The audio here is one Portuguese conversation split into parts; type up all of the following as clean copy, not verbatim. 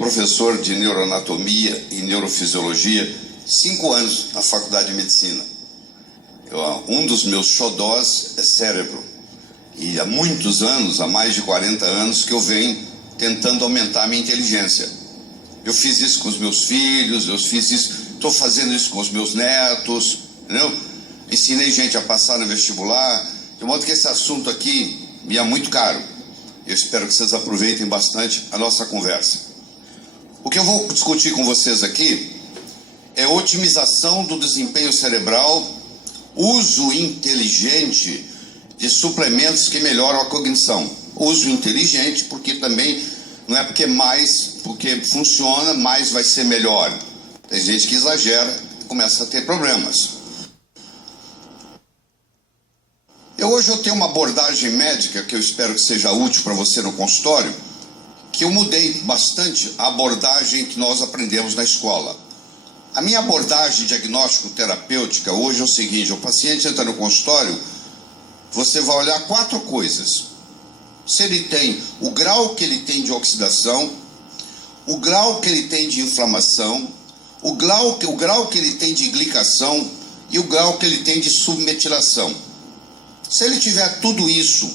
professor de neuroanatomia e neurofisiologia 5 anos na Faculdade de Medicina. Um dos meus xodós é cérebro. E há muitos anos, há mais de 40 anos, que eu venho tentando aumentar a minha inteligência. Eu fiz isso com os meus filhos, estou fazendo isso com os meus netos, entendeu? Ensinei gente a passar no vestibular, de modo que esse assunto aqui me é muito caro. Eu espero que vocês aproveitem bastante a nossa conversa. O que eu vou discutir com vocês aqui é otimização do desempenho cerebral, uso inteligente de suplementos que melhoram a cognição. Uso inteligente porque também não é porque funciona, mais vai ser melhor. Tem gente que exagera e começa a ter problemas. Hoje eu tenho uma abordagem médica que eu espero que seja útil para você no consultório, que eu mudei bastante a abordagem que nós aprendemos na escola. A minha abordagem diagnóstico-terapêutica hoje é o seguinte: o paciente entra no consultório, você vai olhar 4 coisas. Se ele tem o grau que ele tem de oxidação, o grau que ele tem de inflamação, o grau que ele tem de glicação e o grau que ele tem de submetilação. Se ele tiver tudo isso,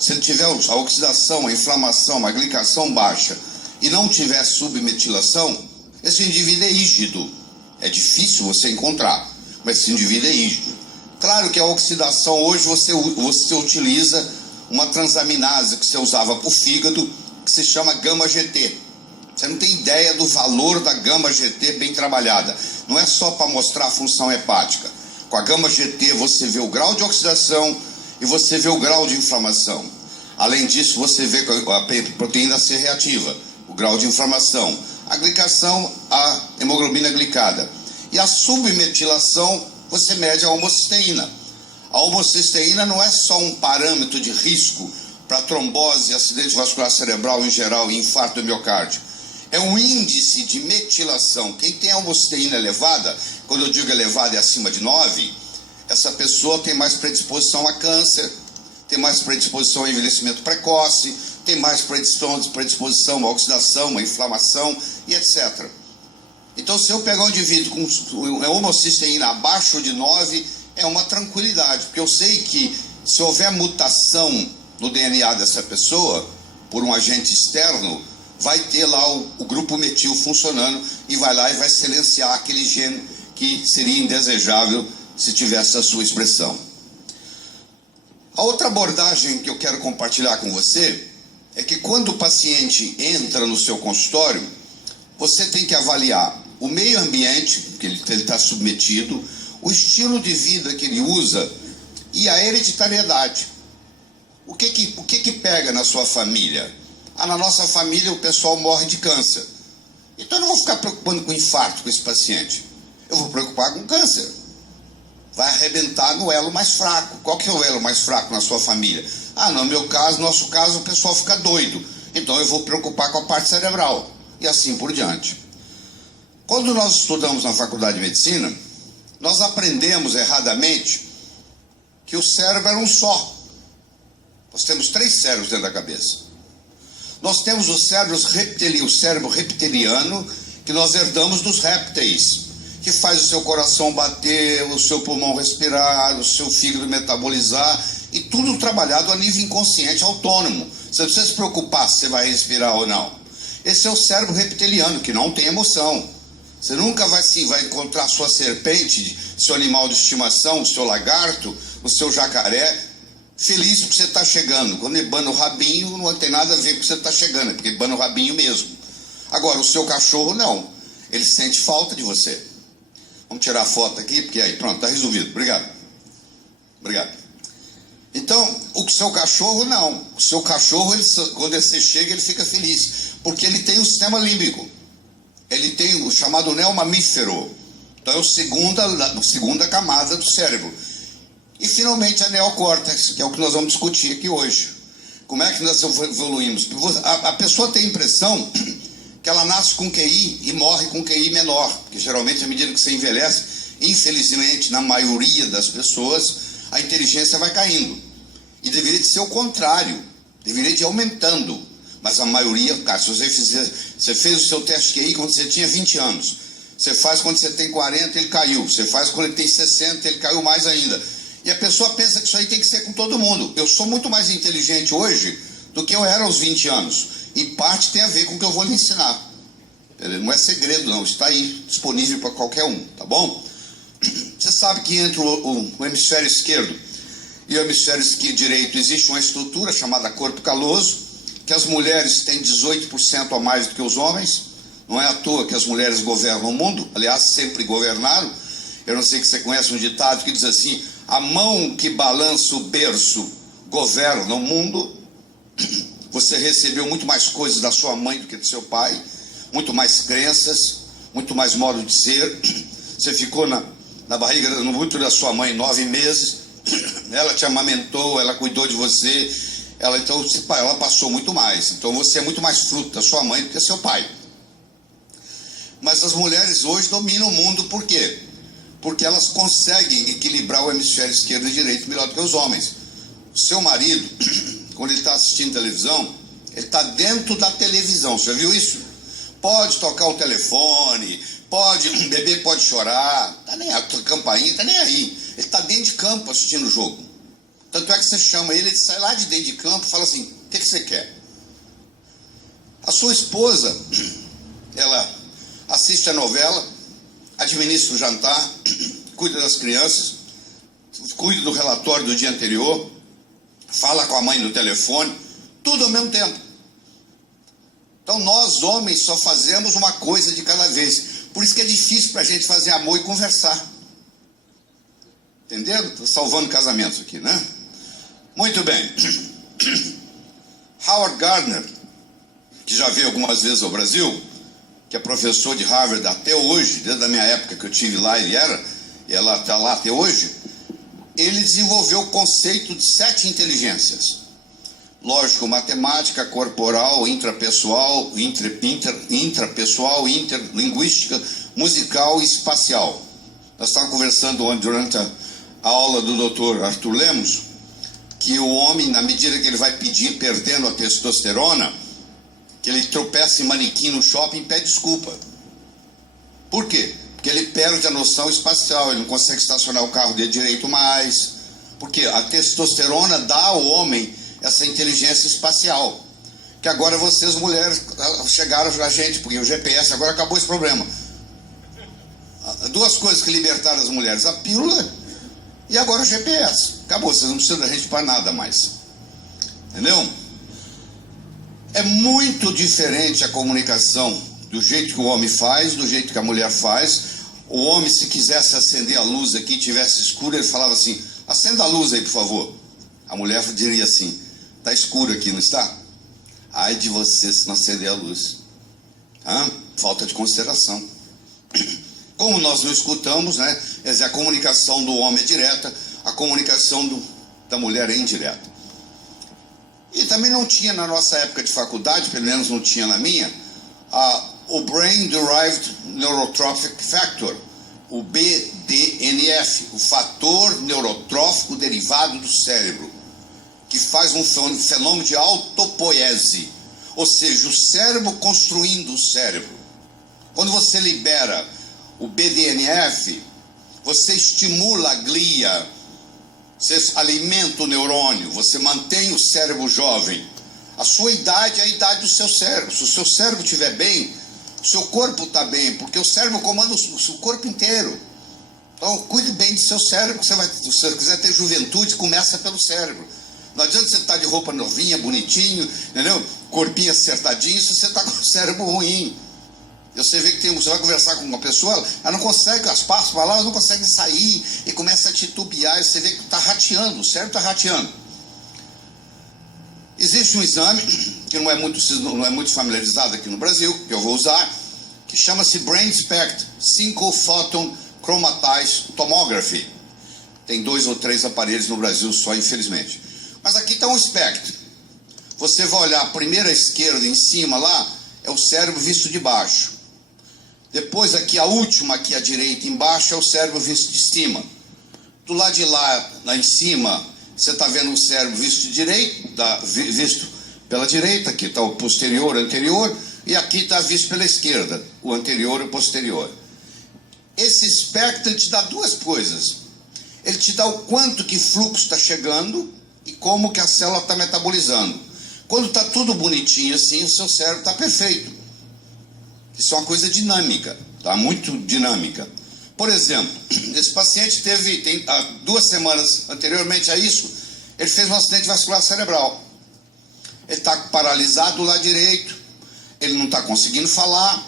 se ele tiver a oxidação, a inflamação, a glicação baixa e não tiver submetilação, esse indivíduo é rígido. É difícil você encontrar, mas esse indivíduo é rígido. Claro que a oxidação hoje você utiliza uma transaminase que você usava para o fígado, que se chama gama-GT. Você não tem ideia do valor da gama-GT bem trabalhada. Não é só para mostrar a função hepática. Com a gama-GT você vê o grau de oxidação e você vê o grau de inflamação. Além disso, você vê a proteína C reativa, o grau de inflamação, a glicação, a hemoglobina glicada. E a submetilação, você mede a homocisteína. A homocisteína não é só um parâmetro de risco para trombose, acidente vascular cerebral em geral e infarto do miocárdio. É um índice de metilação. Quem tem a homocisteína elevada, quando eu digo elevada é acima de 9, essa pessoa tem mais predisposição a câncer, tem mais predisposição a envelhecimento precoce, tem mais predisposição à oxidação, à inflamação e etc. Então, se eu pegar um indivíduo com homocisteína abaixo de 9, é uma tranquilidade, porque eu sei que se houver mutação no DNA dessa pessoa, por um agente externo, vai ter lá o grupo metil funcionando e vai lá e vai silenciar aquele gene que seria indesejável se tivesse a sua expressão. A outra abordagem que eu quero compartilhar com você é que quando o paciente entra no seu consultório, você tem que avaliar o meio ambiente que ele está submetido, o estilo de vida que ele usa e a hereditariedade. O que pega na sua família? Na nossa família o pessoal morre de câncer. Então eu não vou ficar preocupando com infarto com esse paciente. Eu vou preocupar com câncer. Vai arrebentar no elo mais fraco. Qual que é o elo mais fraco na sua família? No nosso caso, o pessoal fica doido. Então eu vou preocupar com a parte cerebral. E assim por diante. Quando nós estudamos na Faculdade de Medicina, nós aprendemos erradamente que o cérebro era um só. Nós temos 3 cérebros dentro da cabeça. Nós temos o cérebro reptiliano, que nós herdamos dos répteis, que faz o seu coração bater, o seu pulmão respirar, o seu fígado metabolizar, e tudo trabalhado a nível inconsciente autônomo. Você não precisa se preocupar se você vai respirar ou não. Esse é o cérebro reptiliano, que não tem emoção. Você nunca vai encontrar a sua serpente, seu animal de estimação, o seu lagarto, o seu jacaré, feliz porque você está chegando. Quando ele bana o rabinho, não tem nada a ver com que você está chegando, porque ele bana o rabinho mesmo. Agora, o seu cachorro, não. Ele sente falta de você. Vamos tirar a foto aqui, porque aí, pronto, está resolvido. Obrigado. Obrigado. Então, o seu cachorro, não. O seu cachorro, quando você chega, ele fica feliz, porque ele tem o sistema límbico. Ele tem o chamado neomamífero. Então, é a segunda camada do cérebro. E, finalmente, a neocórtex, que é o que nós vamos discutir aqui hoje. Como é que nós evoluímos? A pessoa tem a impressão que ela nasce com QI e morre com QI menor, porque, geralmente, à medida que você envelhece, infelizmente, na maioria das pessoas, a inteligência vai caindo. E deveria de ser o contrário. Deveria de ir aumentando. Mas a maioria, cara, se você Você fez o seu teste QI quando você tinha 20 anos. Você faz quando você tem 40, ele caiu. Você faz quando ele tem 60, ele caiu mais ainda. E a pessoa pensa que isso aí tem que ser com todo mundo. Eu sou muito mais inteligente hoje do que eu era aos 20 anos. E parte tem a ver com o que eu vou lhe ensinar. Não é segredo, não. Está aí, disponível para qualquer um, tá bom? Você sabe que entre o hemisfério esquerdo e o hemisfério direito existe uma estrutura chamada corpo caloso, que as mulheres têm 18% a mais do que os homens. Não é à toa que as mulheres governam o mundo. Aliás, sempre governaram. Eu não sei se você conhece um ditado que diz assim: a mão que balança o berço governa o mundo. Você recebeu muito mais coisas da sua mãe do que do seu pai, muito mais crenças, muito mais modo de ser. Você ficou na barriga, no útero da sua mãe 9 meses, ela te amamentou, ela cuidou de você, ela passou muito mais. Então você é muito mais fruto da sua mãe do que do seu pai. Mas as mulheres hoje dominam o mundo, por quê? Porque elas conseguem equilibrar o hemisfério esquerdo e direito melhor do que os homens. O seu marido, quando ele está assistindo televisão, ele está dentro da televisão. Você já viu isso? Pode tocar o telefone, o bebê pode chorar, tá nem a campainha, tá nem aí. Ele está dentro de campo assistindo o jogo. Tanto é que você chama ele sai lá de dentro de campo e fala assim: o que você quer? A sua esposa, ela assiste a novela, administra o jantar, cuida das crianças, cuida do relatório do dia anterior, fala com a mãe no telefone, tudo ao mesmo tempo. Então nós homens só fazemos uma coisa de cada vez. Por isso que é difícil para a gente fazer amor e conversar. Entenderam? Estou salvando casamentos aqui, né? Muito bem. Howard Gardner, que já veio algumas vezes ao Brasil, que é professor de Harvard até hoje, desde a minha época que eu tive lá, ela está lá até hoje, ele desenvolveu o conceito de 7 inteligências. Lógico, matemática, corporal, intrapessoal, intrapessoal, interlinguística, musical e espacial. Nós estávamos conversando durante a aula do Dr. Arthur Lemos, que o homem, na medida que ele vai perdendo a testosterona, que ele tropeça em manequim no shopping e pede desculpa. Por quê? Porque ele perde a noção espacial, ele não consegue estacionar o carro dele direito mais. Porque a testosterona dá ao homem essa inteligência espacial. Que agora vocês, mulheres, chegaram a gente, porque o GPS agora acabou esse problema. 2 coisas que libertaram as mulheres: a pílula e agora o GPS. Acabou, vocês não precisam da gente para nada mais. Entendeu? É muito diferente a comunicação do jeito que o homem faz, do jeito que a mulher faz. O homem, se quisesse acender a luz aqui e tivesse escuro, ele falava assim: acenda a luz aí, por favor. A mulher diria assim: está escuro aqui, não está? Ai de você se não acender a luz. Falta de consideração. Como nós não escutamos, né? Quer dizer, a comunicação do homem é direta, a comunicação da mulher é indireta. E também não tinha na nossa época de faculdade, pelo menos não tinha na minha, o Brain Derived Neurotrophic Factor, o BDNF, o fator neurotrófico derivado do cérebro, que faz um fenômeno de autopoiese, ou seja, o cérebro construindo o cérebro. Quando você libera o BDNF, você estimula a glia, você alimenta o neurônio, você mantém o cérebro jovem. A sua idade é a idade do seu cérebro. Se o seu cérebro estiver bem, o seu corpo está bem, porque o cérebro comanda o corpo inteiro. Então, cuide bem do seu cérebro. Se você quiser ter juventude, começa pelo cérebro. Não adianta você estar de roupa novinha, bonitinho, entendeu? Corpinho acertadinho, se você está com o cérebro ruim. Você vê que você vai conversar com uma pessoa, ela não consegue, as palavras não conseguem sair, e começa a titubear, e você vê que está rateando, o cérebro está rateando. Existe um exame, que não é muito familiarizado aqui no Brasil, que eu vou usar, que chama-se Brain SPECT, Single Photon Chromatized Tomography. Tem 2 ou 3 aparelhos no Brasil só, infelizmente. Mas aqui está um SPECT. Você vai olhar a primeira esquerda em cima lá, é o cérebro visto de baixo. Depois aqui, a última aqui à direita embaixo, é o cérebro visto de cima. Do lado de lá em cima, você está vendo o cérebro visto pela direita, aqui está o posterior, anterior. e aqui está visto pela esquerda, o anterior e o posterior. Esse espectro ele te dá duas coisas. Ele te dá o quanto que fluxo está chegando e como que a célula está metabolizando. Quando está tudo bonitinho assim, o seu cérebro está perfeito. Isso é uma coisa dinâmica, tá? Muito dinâmica. Por exemplo, esse paciente há 2 semanas anteriormente a isso, ele fez um acidente vascular cerebral. Ele está paralisado do lado direito, ele não está conseguindo falar,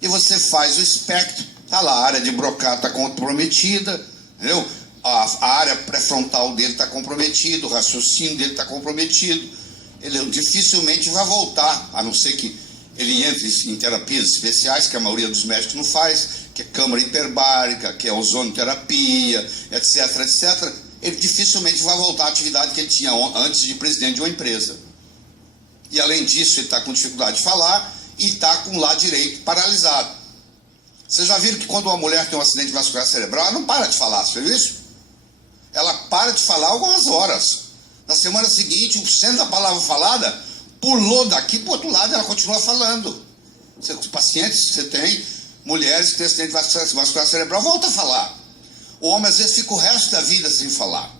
e você faz o espectro, está lá, a área de Broca está comprometida, entendeu? A área pré-frontal dele está comprometida, o raciocínio dele está comprometido, ele dificilmente vai voltar, a não ser que ele entre em terapias especiais, que a maioria dos médicos não faz, que é câmara hiperbárica, que é ozonoterapia, etc, etc. Ele dificilmente vai voltar à atividade que ele tinha antes de presidente de uma empresa. E além disso, ele está com dificuldade de falar e está com o lado direito paralisado. Vocês já viram que quando uma mulher tem um acidente vascular cerebral, ela não para de falar, você viu isso? Ela para de falar algumas horas. Na semana seguinte, o centro da palavra falada pulou daqui para o outro lado e ela continua falando. Os pacientes que você tem, mulheres que têm acidente vascular cerebral, volta a falar. O homem às vezes fica o resto da vida sem falar.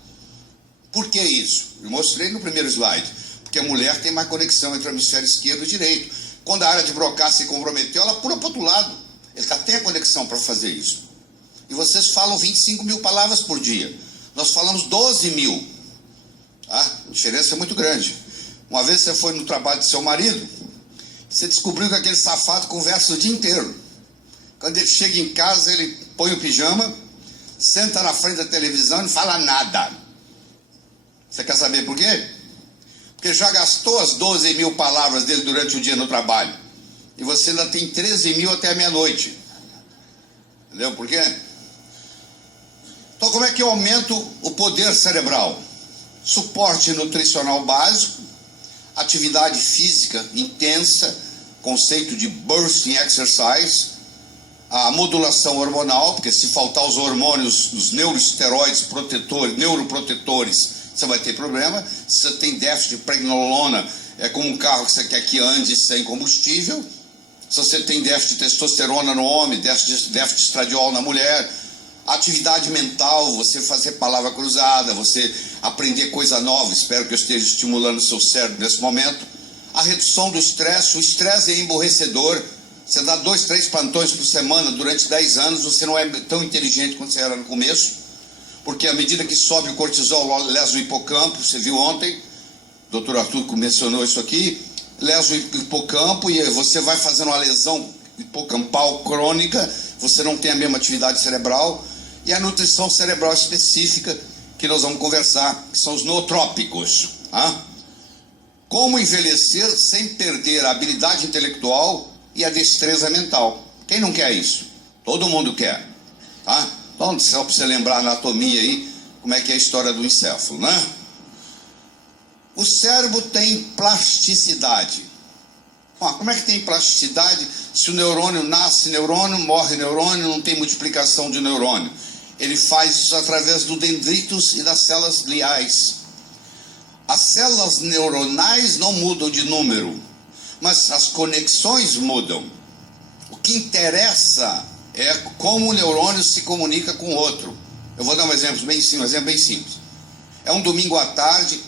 Por que isso? Eu mostrei no primeiro slide. Porque a mulher tem mais conexão entre o hemisfério esquerdo e direito. Quando a área de Broca se comprometeu, ela pula para o outro lado. Ele tem a conexão para fazer isso. E vocês falam 25 mil palavras por dia. Nós falamos 12 mil. A diferença é muito grande. Uma vez você foi no trabalho do seu marido, você descobriu que aquele safado conversa o dia inteiro. Quando ele chega em casa, ele põe o pijama, senta na frente da televisão e não fala nada. Você quer saber por quê? Porque já gastou as 12 mil palavras dele durante o dia no trabalho. E você ainda tem 13 mil até a meia-noite. Entendeu por quê? Então, como é que eu aumento o poder cerebral? Suporte nutricional básico, atividade física intensa, conceito de bursting exercise, a modulação hormonal, porque se faltar os hormônios, os neuroesteroides protetores, neuroprotetores, você vai ter problema. Se você tem déficit de pregnenolona, é como um carro que você quer que ande sem combustível. Se você tem déficit de testosterona no homem, déficit de estradiol na mulher, atividade mental, você fazer palavra cruzada, você aprender coisa nova, espero que eu esteja estimulando o seu cérebro nesse momento. A redução do estresse, o estresse é emborrecedor. Você dá 2, 3 plantões por semana durante 10 anos, você não é tão inteligente quanto você era no começo, porque à medida que sobe o cortisol, lesa o hipocampo, você viu ontem, o doutor Arthur mencionou isso aqui, lesa o hipocampo e você vai fazendo uma lesão hipocampal crônica, você não tem a mesma atividade cerebral, e a nutrição cerebral específica, que nós vamos conversar, que são os nootrópicos. Tá? Como envelhecer sem perder a habilidade intelectual e a destreza mental. Quem não quer isso? Todo mundo quer. Tá? Então, só para você lembrar a anatomia aí, como é que é a história do encéfalo, né? O cérebro tem plasticidade. Como é que tem plasticidade se o neurônio nasce neurônio, morre neurônio, não tem multiplicação de neurônio? Ele faz isso através do dendritos e das células gliais. As células neuronais não mudam de número, mas as conexões mudam. O que interessa é como o neurônio se comunica com o outro. Eu vou dar um exemplo bem simples. É um domingo à tarde,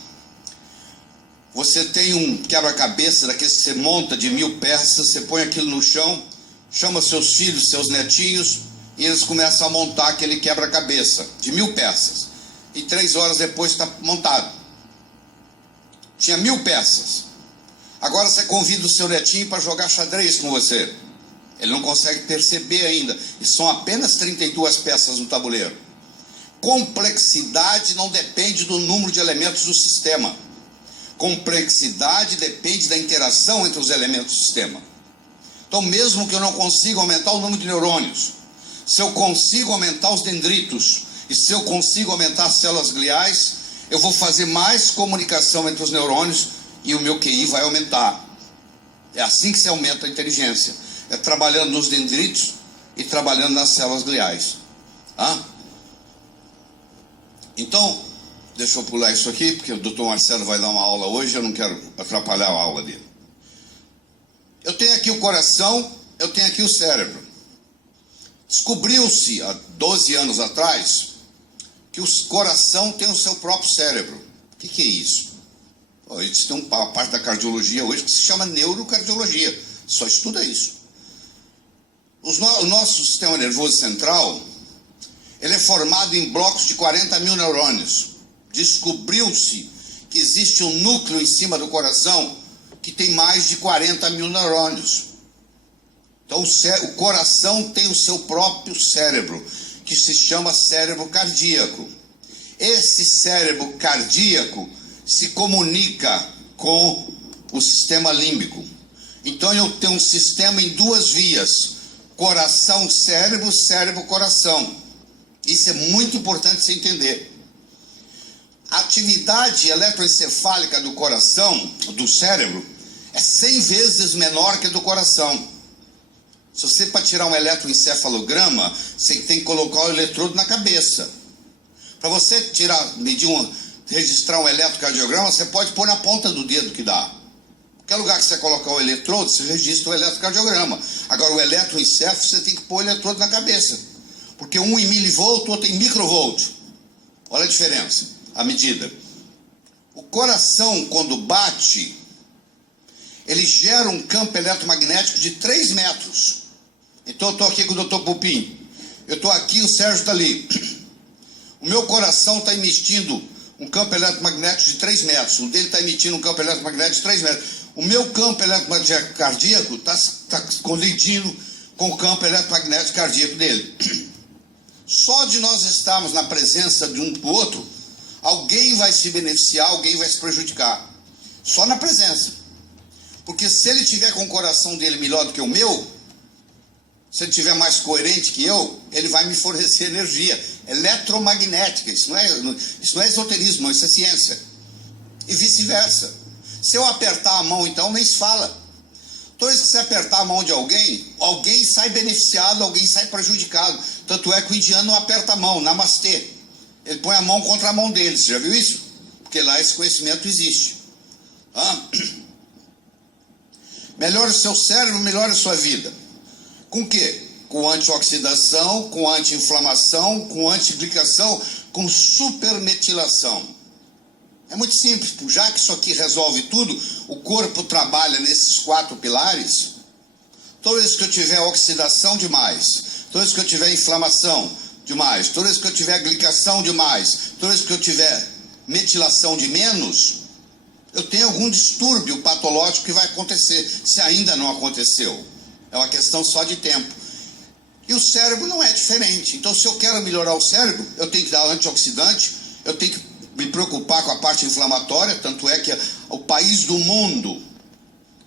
você tem um quebra-cabeça daqueles que você monta de 1000 peças, você põe aquilo no chão, chama seus filhos, seus netinhos, e eles começam a montar aquele quebra-cabeça de 1000 peças. E 3 horas depois está montado. Tinha 1000 peças. Agora você convida o seu netinho para jogar xadrez com você. Ele não consegue perceber ainda. E são apenas 32 peças no tabuleiro. Complexidade não depende do número de elementos do sistema. Complexidade depende da interação entre os elementos do sistema. Então, mesmo que eu não consiga aumentar o número de neurônios, se eu consigo aumentar os dendritos e se eu consigo aumentar as células gliais, eu vou fazer mais comunicação entre os neurônios e o meu QI vai aumentar. É assim que se aumenta a inteligência. É trabalhando nos dendritos e trabalhando nas células gliais. Tá? Então, deixa eu pular isso aqui, porque o doutor Marcelo vai dar uma aula hoje, eu não quero atrapalhar a aula dele. Eu tenho aqui o coração, eu tenho aqui o cérebro. Descobriu-se há 12 anos atrás que o coração tem o seu próprio cérebro. O que é isso? Eles têm uma parte da cardiologia hoje que se chama neurocardiologia. Só estuda isso. O nosso sistema nervoso central, ele é formado em blocos de 40 mil neurônios. Descobriu-se que existe um núcleo em cima do coração que tem mais de 40 mil neurônios. Então o coração tem o seu próprio cérebro, que se chama cérebro cardíaco. Esse cérebro cardíaco se comunica com o sistema límbico. Então eu tenho um sistema em duas vias: coração-cérebro, cérebro-coração. Isso é muito importante você entender. A atividade eletroencefálica do coração, do cérebro, é 100 vezes menor que a do coração. Se você, para tirar um eletroencefalograma, você tem que colocar o eletrodo na cabeça. Para você registrar um eletrocardiograma, você pode pôr na ponta do dedo que dá. Qualquer lugar que você colocar o eletrodo, você registra o eletrocardiograma. Agora, o eletroencefalo, você tem que pôr o eletrodo na cabeça. Porque um em milivolt, o outro em microvolt. Olha a diferença, a medida. O coração, quando bate, ele gera um campo eletromagnético de 3 metros. Então eu estou aqui com o Dr. Pupim. Eu estou aqui, o Sérgio está ali. O meu coração está emitindo um campo eletromagnético de 3 metros. O dele está emitindo um campo eletromagnético de 3 metros. O meu campo eletromagnético cardíaco está colidindo com o campo eletromagnético cardíaco dele. Só de nós estarmos na presença de um do outro, alguém vai se beneficiar, alguém vai se prejudicar. Só na presença. Porque se ele tiver com o coração dele melhor do que o meu, se ele tiver mais coerente que eu, ele vai me fornecer energia eletromagnética. Isso não é esoterismo, isso é ciência. E vice-versa. Se eu apertar a mão, então, nem se fala. Toda vez que você apertar a mão de alguém, alguém sai beneficiado, alguém sai prejudicado. Tanto é que o indiano não aperta a mão, namastê. Ele põe a mão contra a mão dele. Você já viu isso? Porque lá esse conhecimento existe. Melhora o seu cérebro, melhora a sua vida. Com o quê? Com antioxidação, com anti-inflamação, com antiglicação, com supermetilação. É muito simples, já que isso aqui resolve tudo, o corpo trabalha nesses 4 pilares. Toda vez que eu tiver oxidação demais, toda vez que eu tiver inflamação demais, toda vez que eu tiver glicação demais, toda vez que eu tiver metilação de menos, eu tenho algum distúrbio patológico que vai acontecer, se ainda não aconteceu. É uma questão só de tempo. E o cérebro não é diferente. Então, se eu quero melhorar o cérebro, eu tenho que dar antioxidante, eu tenho que me preocupar com a parte inflamatória, tanto é que o país do mundo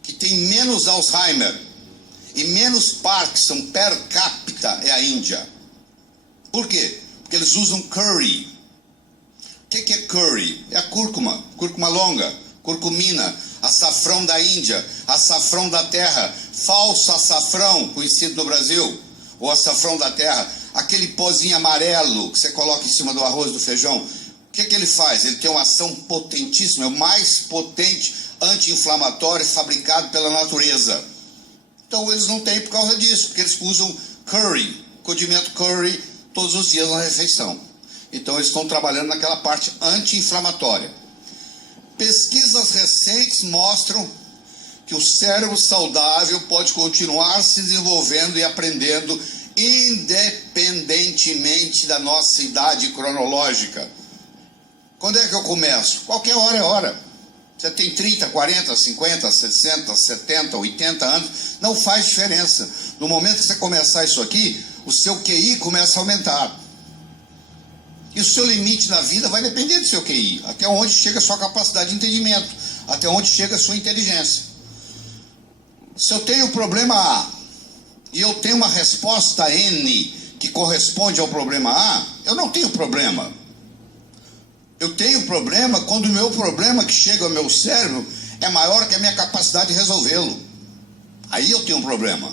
que tem menos Alzheimer e menos Parkinson per capita é a Índia. Por quê? Porque eles usam curry. O que é curry? É a cúrcuma longa, curcumina, açafrão da Índia, açafrão da terra, falso açafrão, conhecido no Brasil, ou açafrão da terra, aquele pozinho amarelo que você coloca em cima do arroz, do feijão. O que ele faz? Ele tem uma ação potentíssima, é o mais potente anti-inflamatório fabricado pela natureza. Então eles não têm por causa disso, porque eles usam curry, condimento curry, todos os dias na refeição. Então eles estão trabalhando naquela parte anti-inflamatória. Pesquisas recentes mostram que o cérebro saudável pode continuar se desenvolvendo e aprendendo independentemente da nossa idade cronológica. Quando é que eu começo? Qualquer hora é hora. Você tem 30, 40, 50, 60, 70, 80 anos, não faz diferença. No momento que você começar isso aqui, o seu QI começa a aumentar. E o seu limite na vida vai depender do seu QI, até onde chega a sua capacidade de entendimento, até onde chega a sua inteligência. Se eu tenho o problema A e eu tenho uma resposta N que corresponde ao problema A, eu não tenho problema. Eu tenho problema quando o meu problema que chega ao meu cérebro é maior que a minha capacidade de resolvê-lo. Aí eu tenho um problema.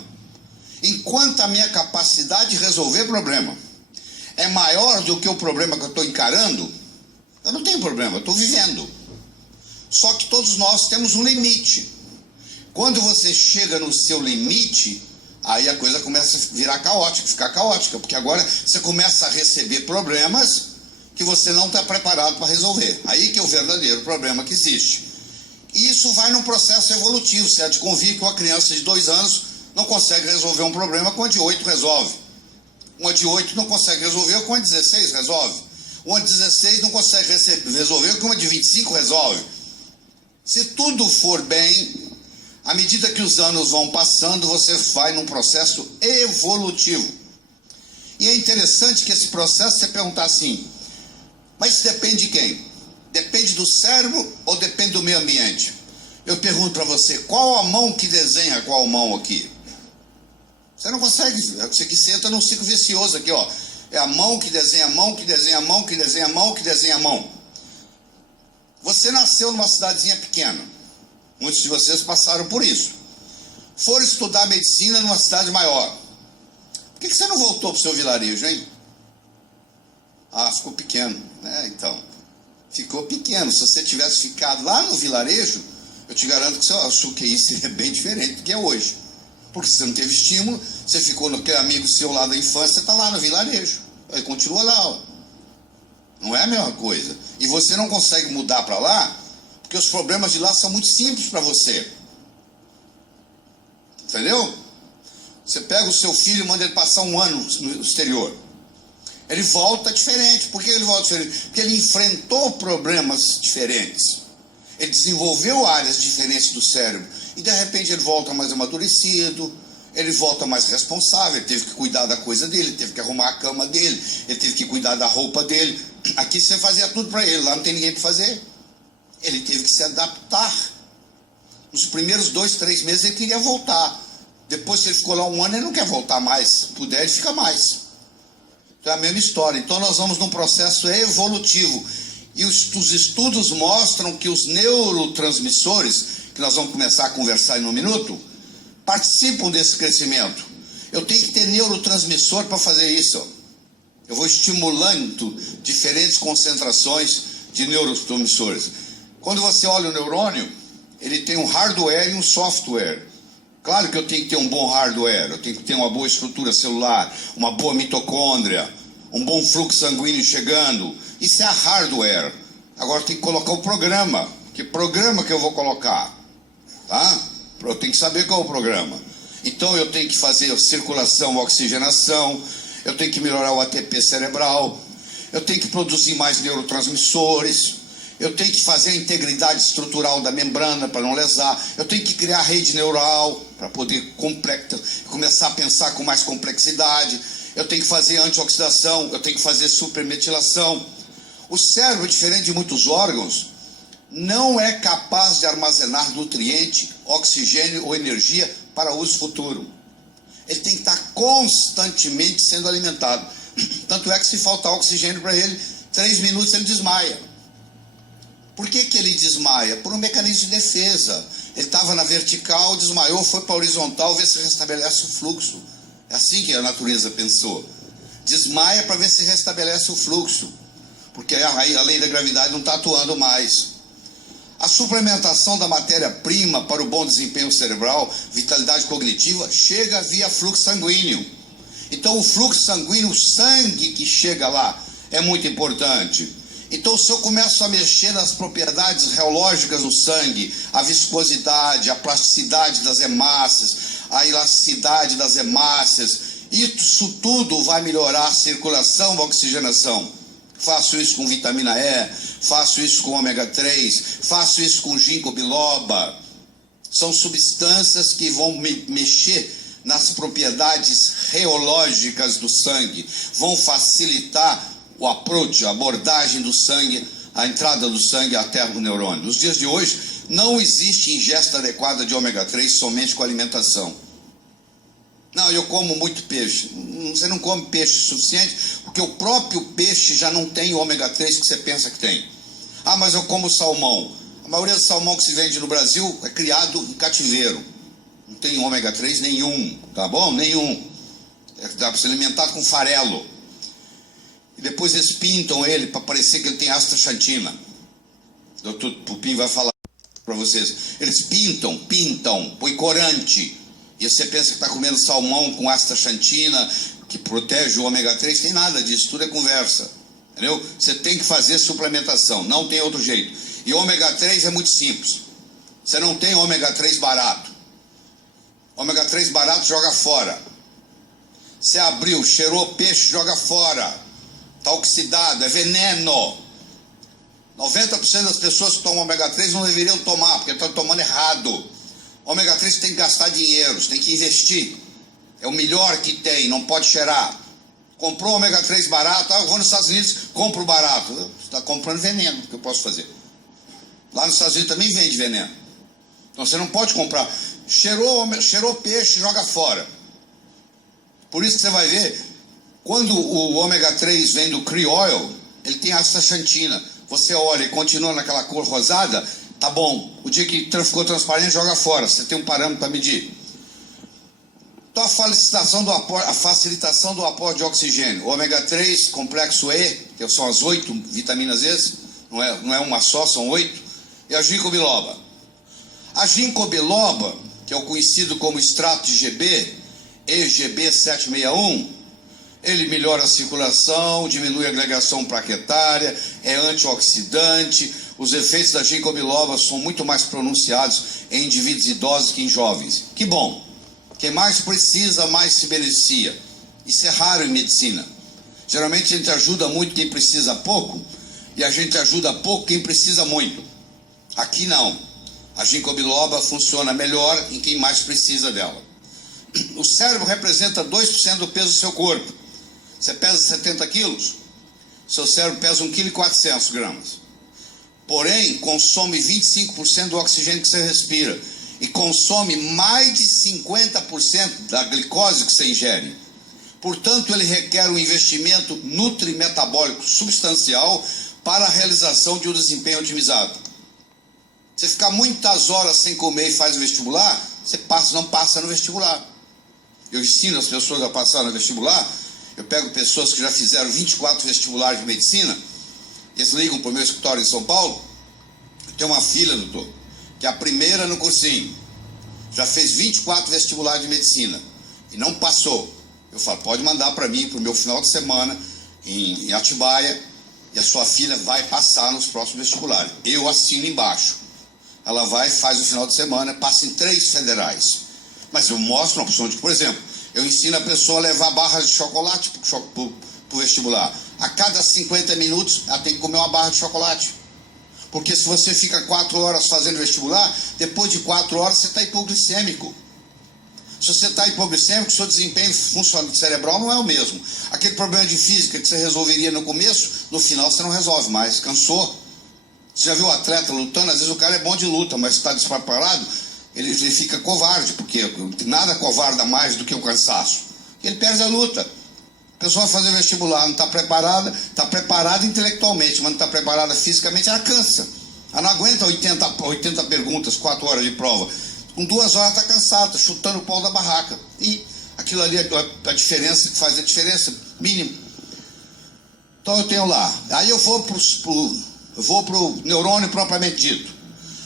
Enquanto a minha capacidade de resolver problema é maior do que o problema que eu estou encarando, eu não tenho problema, eu estou vivendo. Só que todos nós temos um limite. Quando você chega no seu limite, aí a coisa começa a virar caótica, ficar caótica, porque agora você começa a receber problemas que você não está preparado para resolver. Aí que é o verdadeiro problema que existe. E isso vai num processo evolutivo. Você há de convir que uma criança de 2 anos não consegue resolver um problema com a de 8 resolve. Uma de 8 não consegue resolver com a de 16 resolve. Uma de 16 não consegue resolver com uma de 25 resolve. Se tudo for bem, à medida que os anos vão passando, você vai num processo evolutivo. E é interessante que esse processo, você perguntar assim, mas depende de quem? Depende do cérebro ou depende do meio ambiente? Eu pergunto para você, qual a mão que desenha qual mão aqui? Você não consegue, você que senta num ciclo vicioso aqui, ó. É a mão que desenha a mão, que desenha a mão, que desenha a mão, que desenha a mão. Você nasceu numa cidadezinha pequena. Muitos de vocês passaram por isso. Foram estudar medicina numa cidade maior. Por que você não voltou para o seu vilarejo, hein? Ah, ficou pequeno. Então, ficou pequeno. Se você tivesse ficado lá no vilarejo, eu te garanto que o seu QI seria bem diferente do que é hoje. Porque você não teve estímulo, você ficou naquele amigo seu lá da infância, você está lá no vilarejo. Ele continua lá, ó. Não é a mesma coisa. E você não consegue mudar para lá, porque os problemas de lá são muito simples para você. Entendeu? Você pega o seu filho e manda ele passar 1 ano no exterior. Ele volta diferente. Por que ele volta diferente? Porque ele enfrentou problemas diferentes. Ele desenvolveu áreas diferentes do cérebro. E de repente ele volta mais amadurecido, ele volta mais responsável, ele teve que cuidar da coisa dele, ele teve que arrumar a cama dele, ele teve que cuidar da roupa dele. Aqui você fazia tudo para ele, lá não tem ninguém para fazer. Ele teve que se adaptar. Nos primeiros 2, 3 meses ele queria voltar. Depois que ele ficou lá 1 ano, ele não quer voltar mais. Se puder, ele fica mais. Então é a mesma história. Então nós vamos num processo evolutivo. E os estudos mostram que os neurotransmissores, que nós vamos começar a conversar em um minuto, participam desse crescimento. Eu tenho que ter neurotransmissor para fazer isso. Eu vou estimulando diferentes concentrações de neurotransmissores. Quando você olha o neurônio, ele tem um hardware e um software. Claro que eu tenho que ter um bom hardware, eu tenho que ter uma boa estrutura celular, uma boa mitocôndria, um bom fluxo sanguíneo chegando. Isso é a hardware. Agora tem que colocar o programa. Que programa que eu vou colocar? Tá? Eu tenho que saber qual é o programa. Então eu tenho que fazer circulação, oxigenação, eu tenho que melhorar o ATP cerebral, eu tenho que produzir mais neurotransmissores, eu tenho que fazer a integridade estrutural da membrana para não lesar, eu tenho que criar rede neural para poder começar a pensar com mais complexidade, eu tenho que fazer antioxidação, eu tenho que fazer supermetilação. O cérebro, diferente de muitos órgãos, não é capaz de armazenar nutriente, oxigênio ou energia para uso futuro. Ele tem que estar constantemente sendo alimentado. Tanto é que se faltar oxigênio para ele, 3 minutos ele desmaia. Por que ele desmaia? Por um mecanismo de defesa. Ele estava na vertical, desmaiou, foi para a horizontal, ver se restabelece o fluxo. É assim que a natureza pensou. Desmaia para ver se restabelece o fluxo. Porque aí a lei da gravidade não está atuando mais. A suplementação da matéria-prima para o bom desempenho cerebral, vitalidade cognitiva, chega via fluxo sanguíneo. Então o fluxo sanguíneo, o sangue que chega lá, é muito importante. Então se eu começo a mexer nas propriedades reológicas do sangue, a viscosidade, a plasticidade das hemácias, a elasticidade das hemácias, isso tudo vai melhorar a circulação, a oxigenação. Faço isso com vitamina E, faço isso com ômega 3, faço isso com ginkgo biloba. São substâncias que vão mexer nas propriedades reológicas do sangue, vão facilitar o approach, a abordagem do sangue, a entrada do sangue até o neurônio. Nos dias de hoje, não existe ingesta adequada de ômega 3 somente com alimentação. Não, eu como muito peixe. Você não come peixe suficiente, porque o próprio peixe já não tem o ômega 3 que você pensa que tem. Ah, mas eu como salmão. A maioria do salmão que se vende no Brasil é criado em cativeiro. Não tem ômega 3 nenhum, tá bom? Nenhum. Dá para se alimentar com farelo. E depois eles pintam ele para parecer que ele tem astaxantina. O Dr. Pupim vai falar. para vocês. Eles pintam, põe corante. E você pensa que está comendo salmão com astaxantina, que protege o ômega 3, tem nada disso, tudo é conversa. Entendeu? Você tem que fazer suplementação, não tem outro jeito. E ômega 3 é muito simples. Você não tem ômega 3 barato. Ômega 3 barato joga fora. Você abriu, cheirou peixe, joga fora. Está oxidado, é veneno. 90% das pessoas que tomam ômega 3 não deveriam tomar, porque estão tomando errado. Ômega 3 tem que gastar dinheiro, você tem que investir. É o melhor que tem, não pode cheirar. Comprou ômega 3 barato, eu vou nos Estados Unidos, compro barato. Você está comprando veneno, o que eu posso fazer? Lá nos Estados Unidos também vende veneno. Então você não pode comprar. Cheirou peixe, joga fora. Por isso que você vai ver, quando o ômega 3 vem do Cree Oil, ele tem astaxantina. Você olha e continua naquela cor rosada, tá bom. O dia que ficou transparente, joga fora. Você tem um parâmetro para medir. Então a facilitação do aporte de oxigênio. O ômega 3, complexo E, que são as 8 vitaminas E, não é uma só, são 8. E a ginkgo biloba. A ginkgo biloba, que é o conhecido como extrato de GB, EGB 761, ele melhora a circulação, diminui a agregação plaquetária, é antioxidante. Os efeitos da ginkgo biloba são muito mais pronunciados em indivíduos idosos que em jovens. Que bom! Quem mais precisa, mais se beneficia. Isso é raro em medicina. Geralmente a gente ajuda muito quem precisa pouco e a gente ajuda pouco quem precisa muito. Aqui não. A ginkgo biloba funciona melhor em quem mais precisa dela. O cérebro representa 2% do peso do seu corpo. Você pesa 70 quilos, seu cérebro pesa 1,4 kg. Porém, consome 25% do oxigênio que você respira e consome mais de 50% da glicose que você ingere. Portanto, ele requer um investimento nutrimetabólico substancial para a realização de um desempenho otimizado. Você ficar muitas horas sem comer e faz o vestibular, você não passa no vestibular. Eu ensino as pessoas a passar no vestibular. Eu pego pessoas que já fizeram 24 vestibulares de medicina, eles ligam para o meu escritório em São Paulo. Eu tenho uma filha, doutor, que é a primeira no cursinho, já fez 24 vestibulares de medicina e não passou. Eu falo, pode mandar para mim, para o meu final de semana em Atibaia, e a sua filha vai passar nos próximos vestibulares. Eu assino embaixo. Ela vai, faz o final de semana, passa em 3 federais. Mas eu mostro uma opção de, por exemplo, eu ensino a pessoa a levar barras de chocolate para o vestibular. A cada 50 minutos, ela tem que comer uma barra de chocolate. Porque se você fica 4 horas fazendo vestibular, depois de 4 horas você está hipoglicêmico. Se você está hipoglicêmico, seu desempenho cerebral não é o mesmo. Aquele problema de física que você resolveria no começo, no final você não resolve mais, cansou. Você já viu o atleta lutando? Às vezes o cara é bom de luta, mas está despreparado, ele fica covarde, porque nada covarda mais do que o cansaço. Ele perde a luta. A pessoa vai fazer vestibular, não está preparada intelectualmente, mas não está preparada fisicamente, ela cansa. Ela não aguenta 80 perguntas, 4 horas de prova. Com 2 horas está cansada, chutando o pau da barraca. E aquilo ali é a diferença que faz a diferença mínima. Então eu tenho lá. Aí eu vou para o neurônio propriamente dito.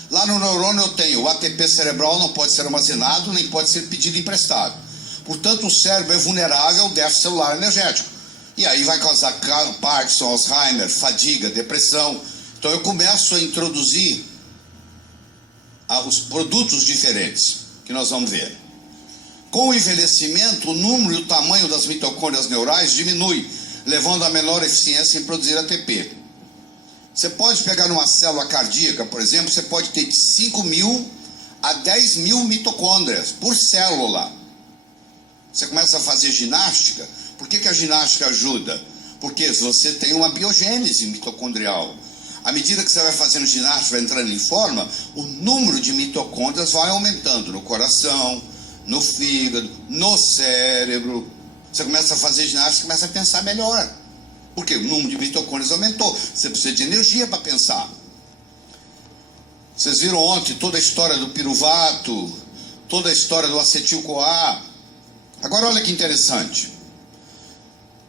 Lá no neurônio eu tenho o ATP cerebral, não pode ser armazenado, nem pode ser pedido emprestado. Portanto, o cérebro é vulnerável ao déficit celular energético. E aí vai causar Parkinson, Alzheimer, fadiga, depressão. Então eu começo a introduzir os produtos diferentes que nós vamos ver. Com o envelhecimento, o número e o tamanho das mitocôndrias neurais diminui, levando a menor eficiência em produzir ATP. Você pode pegar numa célula cardíaca, por exemplo, você pode ter de 5.000 a 10.000 mitocôndrias por célula. Você começa a fazer ginástica. Por que a ginástica ajuda? Porque você tem uma biogênese mitocondrial. À medida que você vai fazendo ginástica, vai entrando em forma, o número de mitocôndrias vai aumentando no coração, no fígado, no cérebro. Você começa a fazer ginástica, começa a pensar melhor. Porque o número de mitocôndrias aumentou. Você precisa de energia para pensar. Vocês viram ontem toda a história do piruvato, toda a história do acetil-CoA. Agora olha que interessante.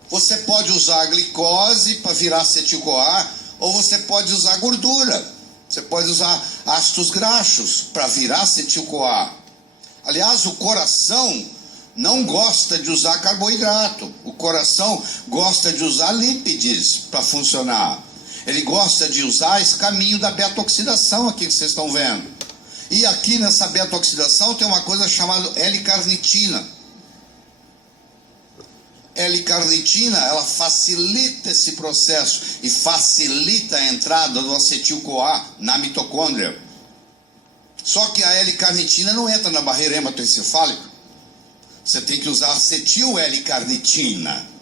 Você pode usar a glicose para virar acetil-CoA, ou você pode usar gordura. Você pode usar ácidos graxos para virar acetil-CoA. Aliás, o coração não gosta de usar carboidrato. O coração gosta de usar lípides para funcionar. Ele gosta de usar esse caminho da beta-oxidação aqui que vocês estão vendo. E aqui nessa beta-oxidação tem uma coisa chamada L-carnitina. L-carnitina, ela facilita esse processo e facilita a entrada do acetil-CoA na mitocôndria. Só que a L-carnitina não entra na barreira hematoencefálica. Você tem que usar acetil-L-carnitina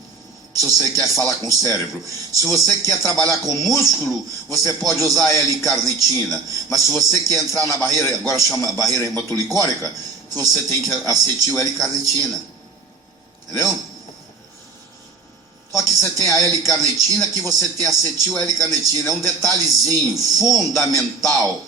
se você quer falar com o cérebro. Se você quer trabalhar com músculo, você pode usar L-carnitina. Mas se você quer entrar na barreira, agora chama barreira hematolicórica, você tem que acetil-L-carnitina. Entendeu? Só que você tem a L-carnitina, que você tem acetil-L-carnitina. É um detalhezinho fundamental.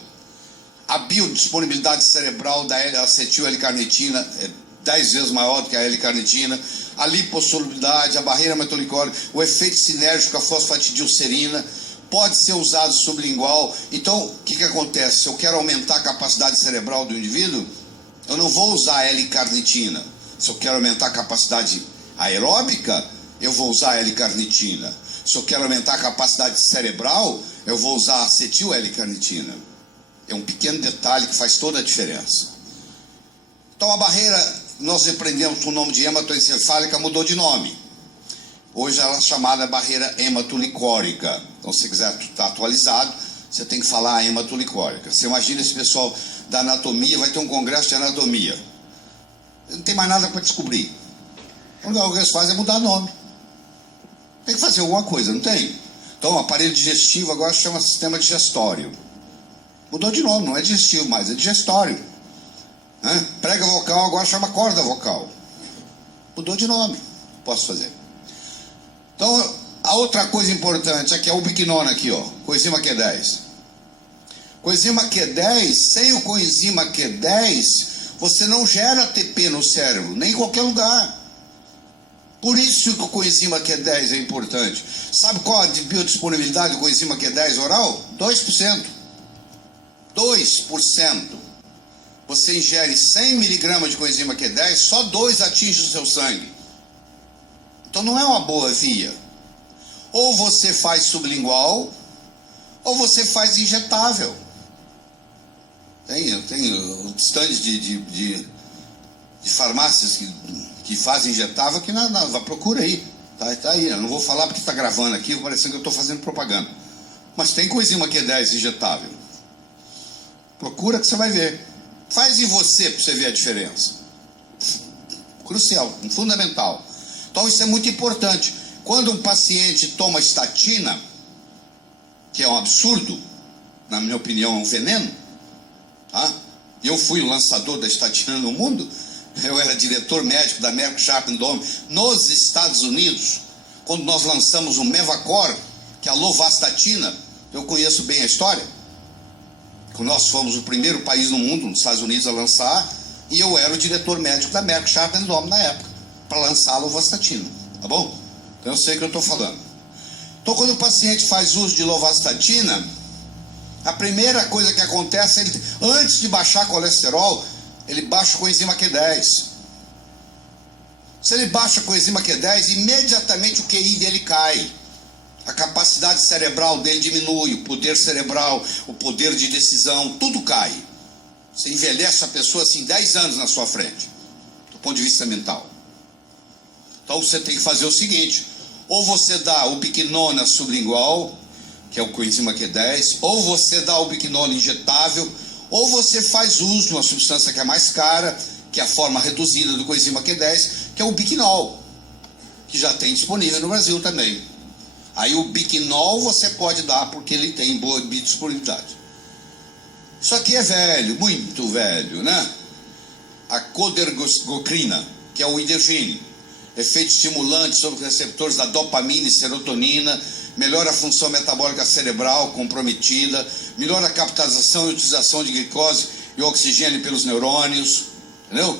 A biodisponibilidade cerebral da acetil-L-carnitina é 10 vezes maior do que a L-carnitina. A lipossolubilidade, a barreira hematolicórica, o efeito sinérgico com a fosfatidilcerina pode ser usado sublingual. Então, o que acontece? Se eu quero aumentar a capacidade cerebral do indivíduo, eu não vou usar a L-carnitina. Se eu quero aumentar a capacidade aeróbica, eu vou usar a L-carnitina. Se eu quero aumentar a capacidade cerebral, eu vou usar a acetil-L-carnitina. É um pequeno detalhe que faz toda a diferença. Então a barreira, nós aprendemos com o nome de hematoencefálica, mudou de nome. Hoje ela é chamada barreira hematolicórica. Então se você quiser estar atualizado, você tem que falar hematolicórica. Você imagina esse pessoal da anatomia, vai ter um congresso de anatomia. Não tem mais nada para descobrir. A única coisa que eles fazem é mudar nome. Tem que fazer alguma coisa, não tem? Então o aparelho digestivo agora se chama sistema digestório. Mudou de nome, não é digestivo mais, é digestório. Prega vocal agora chama corda vocal. Mudou de nome. Posso fazer. Então, a outra coisa importante aqui é o ubiquinona aqui, ó. Coenzima Q10. Coenzima Q10, sem o coenzima Q10, você não gera ATP no cérebro, nem em qualquer lugar. Por isso que o coenzima Q10 é importante. Sabe qual a biodisponibilidade do coenzima Q10 oral? 2%. 2%. Você ingere 100 miligramas de coenzima Q10, só 2 atingem o seu sangue. Então não é uma boa via. Ou você faz sublingual, ou você faz injetável. Tem stands de farmácias que fazem injetável aqui procura aí. Tá aí. Eu não vou falar porque está gravando aqui, parecendo que eu estou fazendo propaganda. Mas tem coenzima Q10 injetável. Procura que você vai ver. Faz em você para você ver a diferença. Crucial, fundamental. Então isso é muito importante. Quando um paciente toma estatina, que é um absurdo, na minha opinião é um veneno, tá? Eu fui o lançador da estatina no mundo. Eu era diretor médico da Merck Sharp & Dohme nos Estados Unidos, quando nós lançamos o Mevacor, que é a lovastatina. Eu conheço bem a história. Nós fomos o primeiro país no mundo, nos Estados Unidos, a lançar, e eu era o diretor médico da Merck Sharp & Dohme na época, para lançar a lovastatina, tá bom? Então eu sei o que eu estou falando. Então quando o paciente faz uso de lovastatina, a primeira coisa que acontece, antes de baixar colesterol, ele baixa o coenzima Q10. Se ele baixa o coenzima Q10, imediatamente o QI dele cai. A capacidade cerebral dele diminui, o poder cerebral, o poder de decisão, tudo cai. Você envelhece a pessoa assim 10 anos na sua frente, do ponto de vista mental. Então você tem que fazer o seguinte: ou você dá ubiquinona sublingual, que é o coenzima Q10, ou você dá ubiquinona injetável, ou você faz uso de uma substância que é mais cara, que é a forma reduzida do coenzima Q10, que é o ubiquinol, que já tem disponível no Brasil também. Aí o biquinol você pode dar porque ele tem boa biodisponibilidade. Isso aqui é velho, muito velho, né? A codergocrina, que é o Idergine, efeito estimulante sobre os receptores da dopamina e serotonina, melhora a função metabólica cerebral comprometida, melhora a captação e utilização de glicose e oxigênio pelos neurônios, entendeu?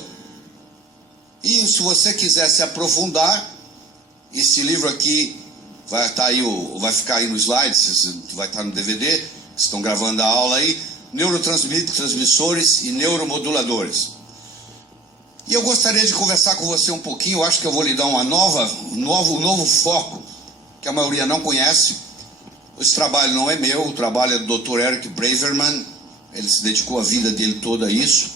E se você quiser se aprofundar, esse livro aqui vai ficar aí no slide, vai estar no DVD, estão gravando a aula aí, neurotransmissores e neuromoduladores. E eu gostaria de conversar com você um pouquinho. Eu acho que eu vou lhe dar um novo foco que a maioria não conhece. Esse trabalho não é meu, o trabalho é do Dr. Eric Braverman. Ele se dedicou a vida dele toda a isso,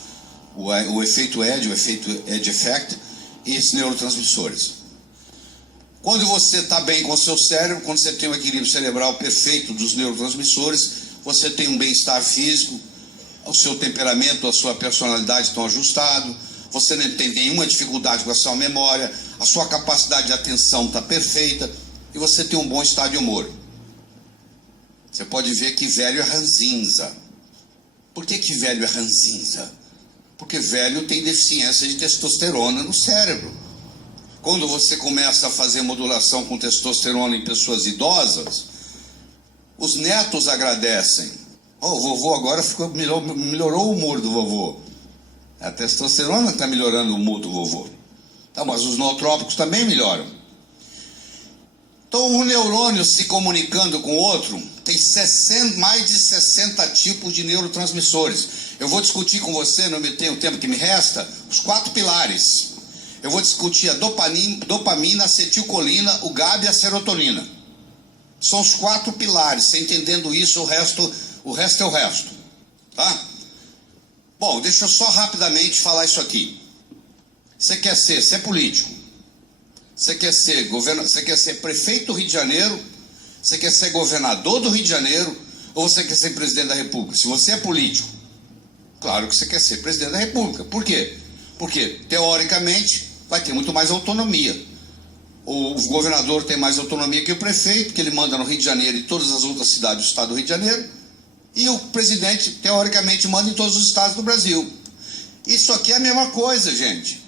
o efeito Edge Effect e esses neurotransmissores. Quando você está bem com o seu cérebro, quando você tem um equilíbrio cerebral perfeito dos neurotransmissores, você tem um bem-estar físico, o seu temperamento, a sua personalidade estão ajustados, você não tem nenhuma dificuldade com a sua memória, a sua capacidade de atenção está perfeita e você tem um bom estado de humor. Você pode ver que velho é ranzinza. Por que velho é ranzinza? Porque velho tem deficiência de testosterona no cérebro. Quando você começa a fazer modulação com testosterona em pessoas idosas, os netos agradecem. O vovô agora melhorou o humor do vovô. A testosterona está melhorando o humor do vovô. Tá, mas os nootrópicos também melhoram. Então, um neurônio se comunicando com o outro tem mais de 60 tipos de neurotransmissores. Eu vou discutir com você, não me tem o tempo que me resta, os 4 pilares. Eu vou discutir a dopamina, a acetilcolina, o GABA e a serotonina. São os 4 pilares. Você entendendo isso, o resto é o resto. Tá? Bom, deixa eu só rapidamente falar isso aqui. Você é político. Você quer ser prefeito do Rio de Janeiro? Você quer ser governador do Rio de Janeiro? Ou você quer ser presidente da República? Se você é político, claro que você quer ser presidente da República. Por quê? Porque, teoricamente, vai ter muito mais autonomia. O governador tem mais autonomia que o prefeito, porque ele manda no Rio de Janeiro e todas as outras cidades do estado do Rio de Janeiro. E o presidente, teoricamente, manda em todos os estados do Brasil. Isso aqui é a mesma coisa, gente.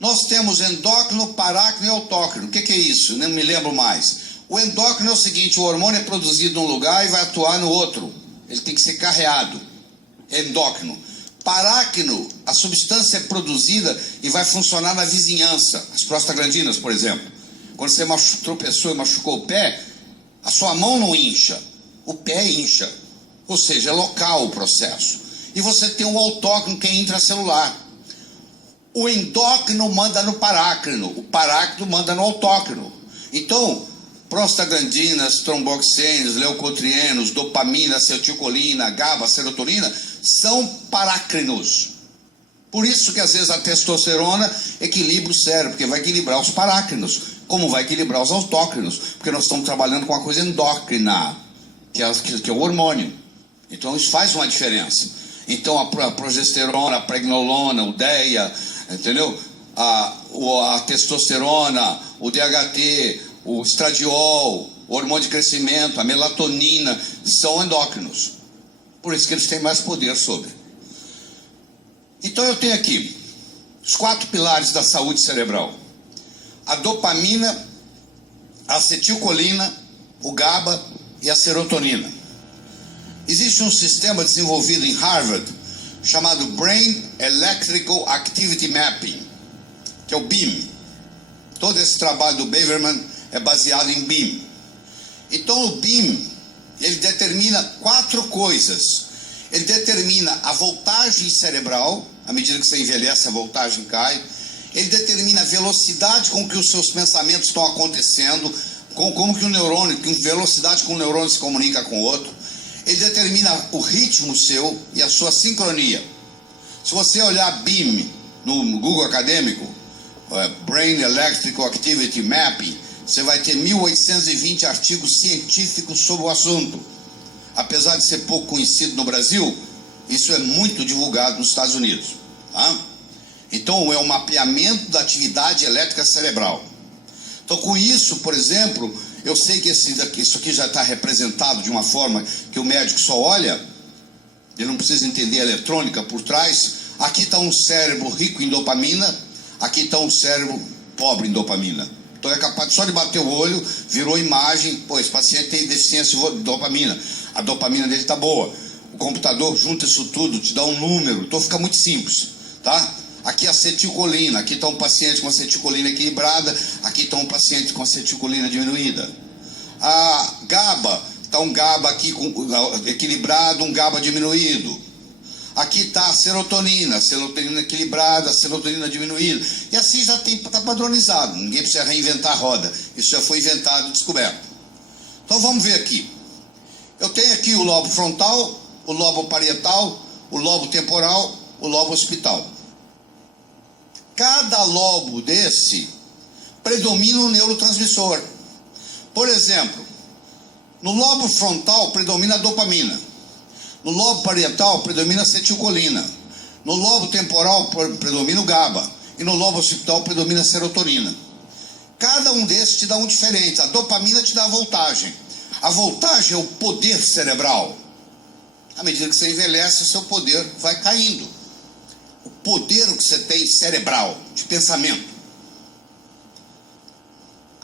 Nós temos endócrino, parácrino e autócrino. O que é isso? Não me lembro mais. O endócrino é o seguinte: o hormônio é produzido num lugar e vai atuar no outro. Ele tem que ser carreado. Endócrino. Parácrino, a substância é produzida e vai funcionar na vizinhança. As prostaglandinas, por exemplo. Quando você tropeçou e machucou o pé, a sua mão não incha, o pé incha. Ou seja, é local o processo. E você tem um autócrino que é intracelular. O endócrino manda no parácrino, o parácrino manda no autócrino. Então, prostaglandinas, tromboxanos, leucotrienos, dopamina, acetilcolina, GABA, serotonina são parácrinos. Por isso que às vezes a testosterona equilibra o cérebro, porque vai equilibrar os parácrinos, como vai equilibrar os autócrinos, porque nós estamos trabalhando com uma coisa endócrina, que é o hormônio. Então isso faz uma diferença. Então a progesterona, a pregnolona, o DEA, entendeu? A testosterona, o DHT, o estradiol, o hormônio de crescimento, a melatonina, são endócrinos. Por isso que eles têm mais poder sobre. Então eu tenho aqui os 4 pilares da saúde cerebral: a dopamina, a acetilcolina, o GABA e a serotonina. Existe um sistema desenvolvido em Harvard chamado Brain Electrical Activity Mapping, que é o BEAM. Todo esse trabalho do Braverman é baseado em BEAM. Então o BEAM, ele determina 4 coisas. Ele determina a voltagem cerebral. À medida que você envelhece, a voltagem cai. Ele determina a velocidade com que os seus pensamentos estão acontecendo, como que o neurônio, com velocidade com o neurônio se comunica com o outro. Ele determina o ritmo seu e a sua sincronia. Se você olhar BEAM no Google acadêmico, Brain Electrical Activity Mapping, você vai ter 1820 artigos científicos sobre o assunto. Apesar de ser pouco conhecido no Brasil, isso é muito divulgado nos Estados Unidos. Tá? Então é o mapeamento da atividade elétrica cerebral. Então com isso, por exemplo, eu sei que isso aqui já está representado de uma forma que o médico só olha, ele não precisa entender a eletrônica por trás. Aqui está um cérebro rico em dopamina, aqui está um cérebro pobre em dopamina. Então é capaz só de bater o olho, virou imagem, pô, esse paciente tem deficiência de dopamina, a dopamina dele está boa. O computador junta isso tudo, te dá um número, então fica muito simples, tá? Aqui a acetilcolina, aqui está um paciente com acetilcolina equilibrada, aqui está um paciente com acetilcolina diminuída. A GABA Está um GABA aqui equilibrado, um GABA diminuído. Aqui está a serotonina equilibrada, a serotonina diminuída. E assim já está padronizado. Ninguém precisa reinventar a roda. Isso já foi inventado e descoberto. Então vamos ver aqui. Eu tenho aqui o lobo frontal, o lobo parietal, o lobo temporal, o lobo occipital. Cada lobo desse predomina um neurotransmissor. Por exemplo, no lobo frontal predomina a dopamina. No lobo parietal predomina a acetilcolina. No lobo temporal predomina o GABA. E no lobo occipital predomina a serotonina. Cada um desses te dá um diferente. A dopamina te dá a voltagem. A voltagem é o poder cerebral. À medida que você envelhece, o seu poder vai caindo. O poder que você tem cerebral, de pensamento.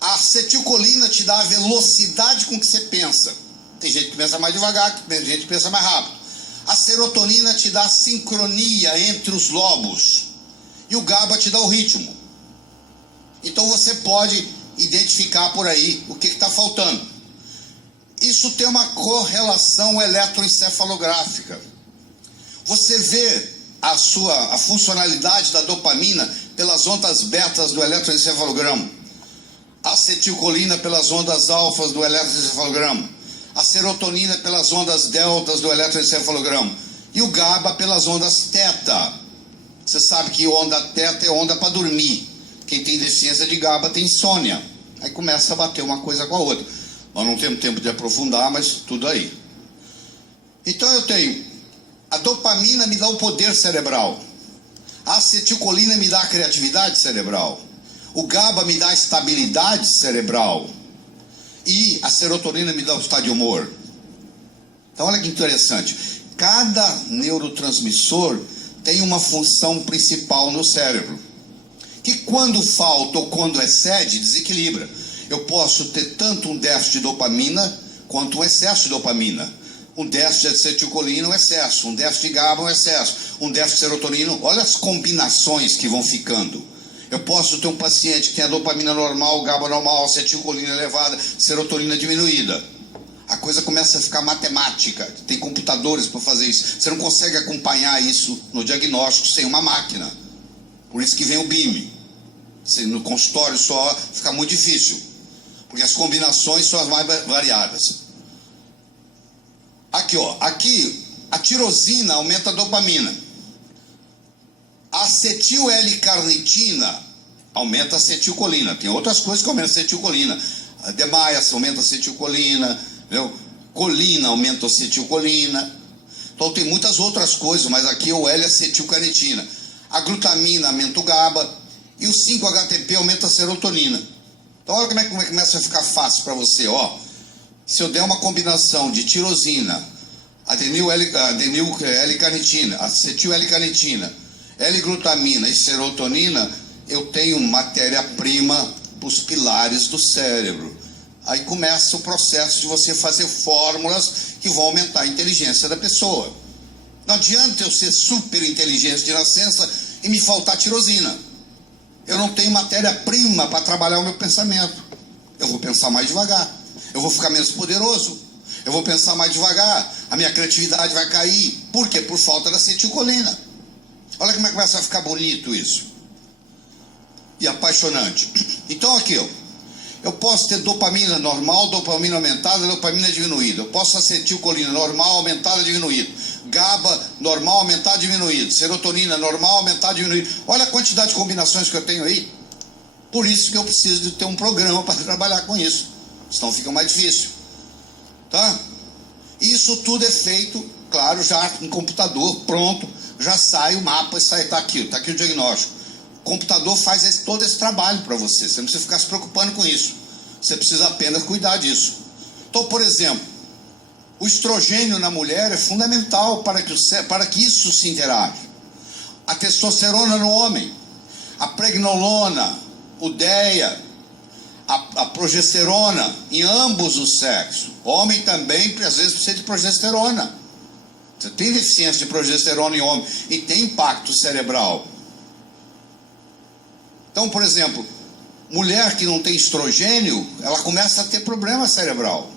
A acetilcolina te dá a velocidade com que você pensa. Tem gente que pensa mais devagar, tem gente que pensa mais rápido. A serotonina te dá a sincronia entre os lobos. E o GABA te dá o ritmo. Então você pode identificar por aí o que está faltando. Isso tem uma correlação eletroencefalográfica. Você vê a funcionalidade da dopamina pelas ondas betas do eletroencefalograma. A acetilcolina pelas ondas alfas do eletroencefalograma, a serotonina pelas ondas deltas do eletroencefalograma e o GABA pelas ondas teta. Você sabe que onda teta é onda para dormir. Quem tem deficiência de GABA tem insônia. Aí começa a bater uma coisa com a outra. Nós não temos tempo de aprofundar, mas tudo aí. Então eu tenho, a dopamina me dá o poder cerebral, a acetilcolina me dá a criatividade cerebral, o GABA me dá a estabilidade cerebral e a serotonina me dá o estado de humor. Então olha que interessante. Cada neurotransmissor tem uma função principal no cérebro, que quando falta ou quando excede, desequilibra. Eu posso ter tanto um déficit de dopamina quanto um excesso de dopamina. Um déficit de acetilcolina, um excesso. Um déficit de GABA, um excesso. Um déficit de serotonina. Olha as combinações que vão ficando. Eu posso ter um paciente que tem a dopamina normal, GABA normal, acetilcolina elevada, serotonina diminuída. A coisa começa a ficar matemática. Tem computadores para fazer isso. Você não consegue acompanhar isso no diagnóstico sem uma máquina. Por isso que vem o BIM. No consultório só fica muito difícil, porque as combinações são as mais variadas. Aqui, ó. Aqui, a tirosina aumenta a dopamina. A acetil-L-carnitina aumenta a acetilcolina. Tem outras coisas que aumentam a acetilcolina. A demaias aumenta a acetilcolina. Entendeu? Colina aumenta a acetilcolina. Então tem muitas outras coisas, mas aqui é o L-acetilcarnitina. A glutamina aumenta o GABA. E o 5-HTP aumenta a serotonina. Então olha como é que começa a ficar fácil para você. Ó, se eu der uma combinação de tirosina, adenil-L-carnitina, acetil-L-carnitina, L-glutamina e serotonina, eu tenho matéria-prima para os pilares do cérebro. Aí começa o processo de você fazer fórmulas que vão aumentar a inteligência da pessoa. Não adianta eu ser super inteligente de nascença e me faltar tirosina. Eu não tenho matéria-prima para trabalhar o meu pensamento. Eu vou pensar mais devagar. Eu vou ficar menos poderoso. Eu vou pensar mais devagar. A minha criatividade vai cair. Por quê? Por falta da acetilcolina. Olha como é que começa a ficar bonito isso. E apaixonante. Então aqui, ó. Eu posso ter dopamina normal, dopamina aumentada, dopamina diminuída. Eu posso acetilcolina normal, aumentada, diminuída. GABA normal, aumentada, diminuída. Serotonina normal, aumentada, diminuída. Olha a quantidade de combinações que eu tenho aí. Por isso que eu preciso de ter um programa para trabalhar com isso. Senão fica mais difícil. Tá? Isso tudo é feito, claro, já em computador, pronto. Já sai o mapa, está aqui o diagnóstico. O computador faz todo esse trabalho para você. Você não precisa ficar se preocupando com isso. Você precisa apenas cuidar disso. Então, por exemplo, o estrogênio na mulher é fundamental para que isso se interaja. A testosterona no homem, a pregnolona, o DEA, a progesterona, em ambos os sexos. Homem também, às vezes, precisa de progesterona. Você tem deficiência de progesterona em homem e tem impacto cerebral. Então, por exemplo, mulher que não tem estrogênio, ela começa a ter problema cerebral.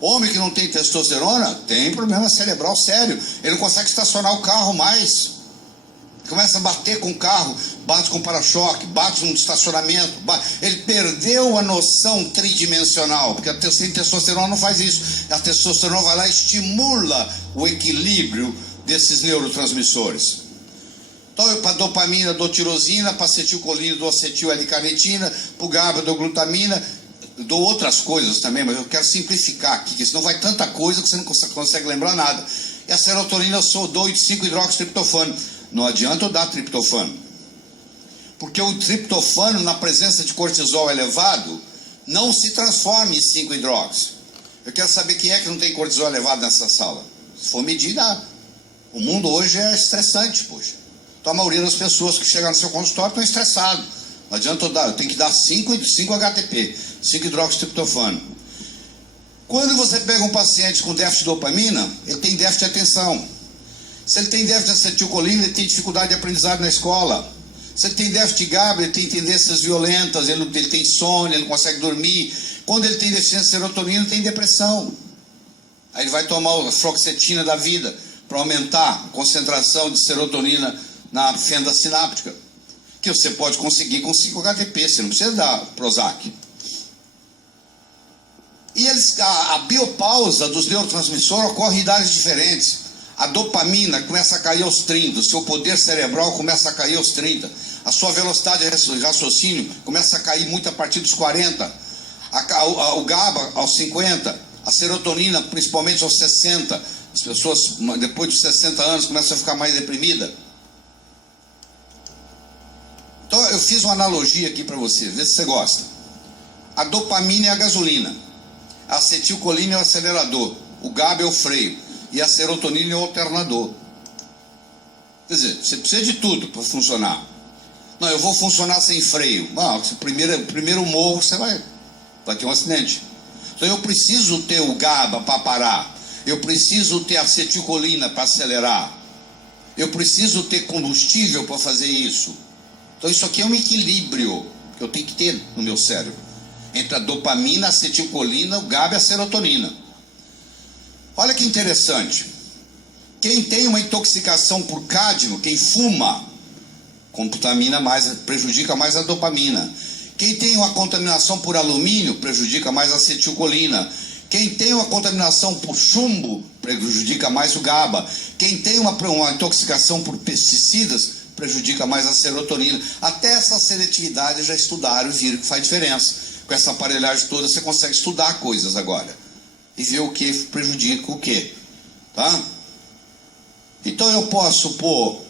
Homem que não tem testosterona tem problema cerebral sério. Ele não consegue estacionar o carro mais. Começa a bater com o carro, bate com o para-choque, bate no estacionamento. Ele perdeu a noção tridimensional, porque a testosterona não faz isso. A testosterona vai lá e estimula o equilíbrio desses neurotransmissores. Então eu para dopamina dou tirosina, para acetilcolina dou acetil L-carnitina, para o GABA eu dou glutamina, dou outras coisas também, mas eu quero simplificar aqui, porque senão vai tanta coisa que você não consegue lembrar nada. E a serotonina eu dou 5-hidroxitriptofano. Não adianta eu dar triptofano, porque o triptofano, na presença de cortisol elevado, não se transforma em 5-hidroxi. Eu quero saber quem é que não tem cortisol elevado nessa sala. Se for medir, dá. O mundo hoje é estressante, poxa. Então a maioria das pessoas que chegam no seu consultório estão estressadas. Não adianta eu dar, eu tenho que dar 5 HTP, 5-hidroxitriptofano. Quando você pega um paciente com déficit de dopamina, ele tem déficit de atenção. Se ele tem déficit de acetilcolina, ele tem dificuldade de aprendizado na escola. Se ele tem déficit de GABA, ele tem tendências violentas, ele tem insônia, ele não consegue dormir. Quando ele tem deficiência de serotonina, ele tem depressão. Aí ele vai tomar a fluoxetina da vida para aumentar a concentração de serotonina na fenda sináptica, que você pode conseguir com 5-HTP, você não precisa dar Prozac. E a biopausa dos neurotransmissores ocorre em idades diferentes. A dopamina começa a cair aos 30, o seu poder cerebral começa a cair aos 30, a sua velocidade de raciocínio começa a cair muito a partir dos 40, o GABA aos 50, a serotonina principalmente aos 60, as pessoas depois dos 60 anos começam a ficar mais deprimidas. Então eu fiz uma analogia aqui para você, vê se você gosta. A dopamina é a gasolina, a acetilcolina é o acelerador, o GABA é o freio, e a serotonina é o alternador. Quer dizer, você precisa de tudo para funcionar. Não, eu vou funcionar sem freio. Não, primeiro morro você vai ter um acidente. Então eu preciso ter o GABA para parar. Eu preciso ter acetilcolina para acelerar. Eu preciso ter combustível para fazer isso. Então isso aqui é um equilíbrio que eu tenho que ter no meu cérebro. Entre a dopamina, a acetilcolina, o GABA e a serotonina. Olha que interessante. Quem tem uma intoxicação por cádmio, quem fuma, prejudica mais a dopamina. Quem tem uma contaminação por alumínio, prejudica mais a acetilcolina. Quem tem uma contaminação por chumbo, prejudica mais o GABA. Quem tem uma intoxicação por pesticidas, prejudica mais a serotonina. Até essa seletividade já estudaram e viram que faz diferença. Com essa aparelhagem toda você consegue estudar coisas agora e ver o que prejudica o que, tá? Então eu posso pôr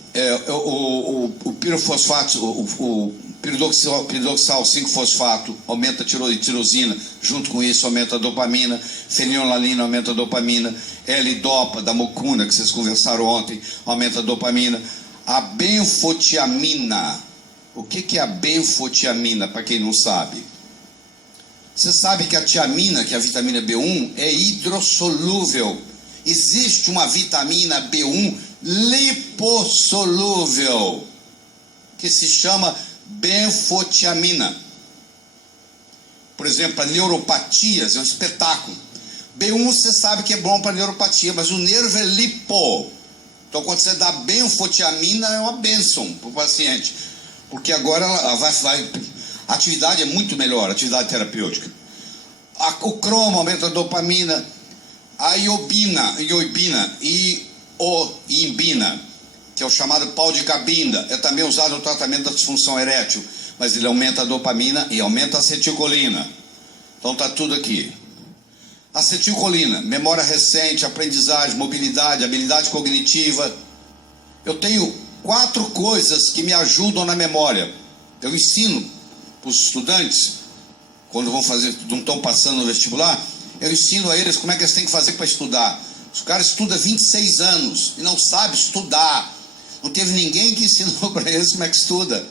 o pirofosfato, o piridoxal 5-fosfato, aumenta a tirosina, junto com isso aumenta a dopamina, fenilalanina aumenta a dopamina, L-dopa da mucuna, que vocês conversaram ontem, aumenta a dopamina. A benfotiamina, o que é a benfotiamina, para quem não sabe? Você sabe que a tiamina, que é a vitamina B1, é hidrossolúvel. Existe uma vitamina B1 lipossolúvel, que se chama benfotiamina. Por exemplo, para neuropatias, é um espetáculo. B1 você sabe que é bom para neuropatia, mas o nervo é lipo. Então quando você dá benfotiamina é uma bênção para o paciente, porque agora ela a atividade é muito melhor, a atividade terapêutica. O cromo aumenta a dopamina, a iobina, que é o chamado pau de cabinda, é também usado no tratamento da disfunção erétil, mas ele aumenta a dopamina e aumenta a acetilcolina. Então está tudo aqui. Acetilcolina, memória recente, aprendizagem, mobilidade, habilidade cognitiva. Eu tenho 4 coisas que me ajudam na memória. Eu ensino para os estudantes, quando não estão passando no vestibular, eu ensino a eles como é que eles têm que fazer para estudar. Os caras estudam 26 anos e não sabem estudar. Não teve ninguém que ensinou para eles como é que estuda.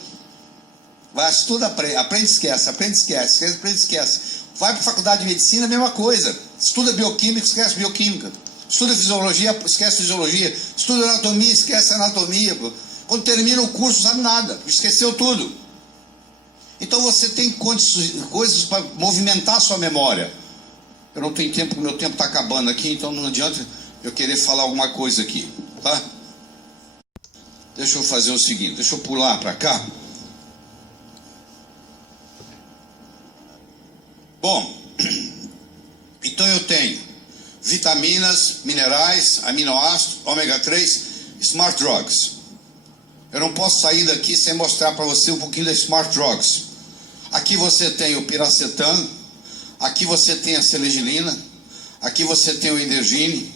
Vai, estuda, aprende, esquece, aprende, esquece, aprende, esquece. Vai para a faculdade de medicina, a mesma coisa. Estuda bioquímica, esquece bioquímica. Estuda fisiologia, esquece fisiologia. Estuda anatomia, esquece anatomia. Quando termina o curso, não sabe nada, esqueceu tudo. Então você tem coisas para movimentar a sua memória. Eu não tenho tempo, meu tempo está acabando aqui, então não adianta eu querer falar alguma coisa aqui, tá? Deixa eu fazer o seguinte, deixa eu pular para cá. Bom, então eu tenho vitaminas, minerais, aminoácidos, ômega 3, Smart Drugs. Eu não posso sair daqui sem mostrar para você um pouquinho da Smart Drugs. Aqui você tem o piracetam, aqui você tem a seleginina, aqui você tem o Indergine,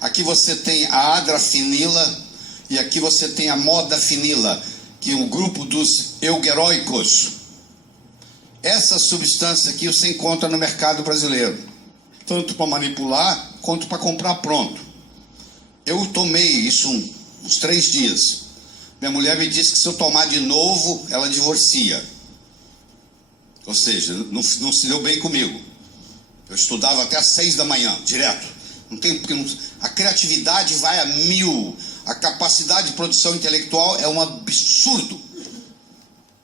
aqui você tem a adrafinila e aqui você tem a modafinila, que é um grupo dos eugeroicos. Essa substância aqui você encontra no mercado brasileiro, tanto para manipular quanto para comprar pronto. Eu tomei isso uns 3 dias. Minha mulher me disse que se eu tomar de novo, ela divorcia. Ou seja, não se deu bem comigo. Eu estudava até às 6 da manhã, direto. Não tem, porque a criatividade vai a 1000. A capacidade de produção intelectual é um absurdo.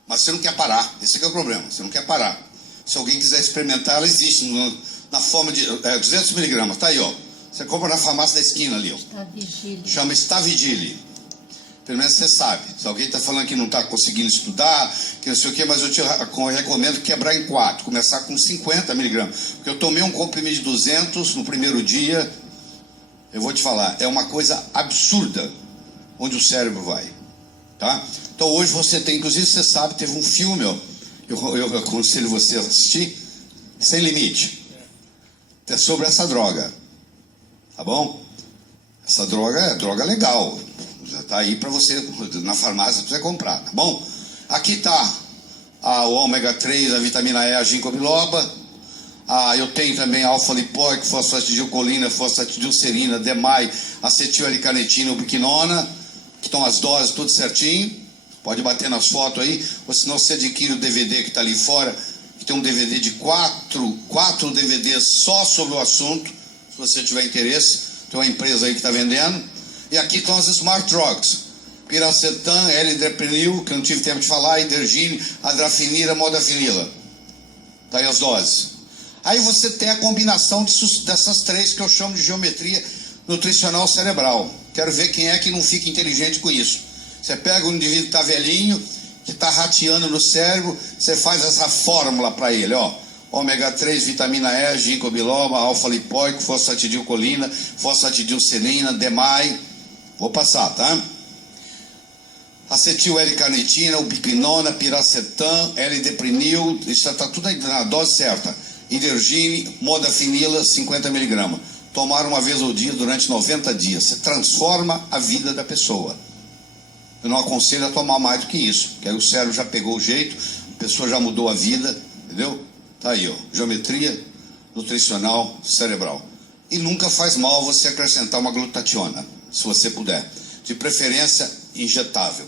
Mas você não quer parar. Esse aqui é o problema. Você não quer parar. Se alguém quiser experimentar, ela existe na forma de 200 miligramas. Tá aí, ó. Você compra na farmácia da esquina ali, ó. Chama Stavigili. Pelo menos você sabe. Se alguém está falando que não está conseguindo estudar, que não sei o quê, mas eu te recomendo quebrar em 4, começar com 50 miligramas. Porque eu tomei um comprimido de 200 no primeiro dia. Eu vou te falar, é uma coisa absurda onde o cérebro vai. Tá? Então hoje você tem, inclusive você sabe, teve um filme, ó, eu aconselho você a assistir, Sem Limite. É sobre essa droga. Tá bom? Essa droga é droga legal. Já está aí para você, na farmácia, para você comprar, tá bom? Aqui está o ômega 3, a vitamina E, a ginkgo biloba. Eu tenho também alfa-lipóico, fosfatidilcolina, fosfatidilcerina, DMAI, acetil-L-carnitina, ubiquinona, que estão as doses tudo certinho. Pode bater nas fotos aí, ou senão você adquire o DVD que está ali fora, que tem um DVD de 4 DVDs só sobre o assunto, se você tiver interesse. Tem uma empresa aí que está vendendo. E aqui estão as Smart Drugs. Piracetam, L-Deprenil, que eu não tive tempo de falar, Indergine, adrafinila, modafinila. Tá aí as doses. Aí você tem a combinação dessas 3 que eu chamo de geometria nutricional cerebral. Quero ver quem é que não fica inteligente com isso. Você pega um indivíduo que está velhinho, que está rateando no cérebro, você faz essa fórmula para ele, ó. Ômega 3, vitamina E, ginkgo biloba, alfa-lipóico, fosfatidilcolina, fosfatidilcerina, DMAI. Vou passar, tá? Acetil-L-carnitina, ubiquinona, piracetam, L-deprenil, isso está tudo aí na dose certa. Indergine, modafinila, 50 miligramas. Tomar uma vez ao dia durante 90 dias. Você transforma a vida da pessoa. Eu não aconselho a tomar mais do que isso, porque aí o cérebro já pegou o jeito, a pessoa já mudou a vida, entendeu? Tá aí, ó. Geometria nutricional cerebral. E nunca faz mal você acrescentar uma glutationa, se você puder. De preferência, injetável.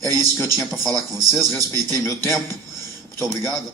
É isso que eu tinha para falar com vocês. Respeitei meu tempo. Muito obrigado.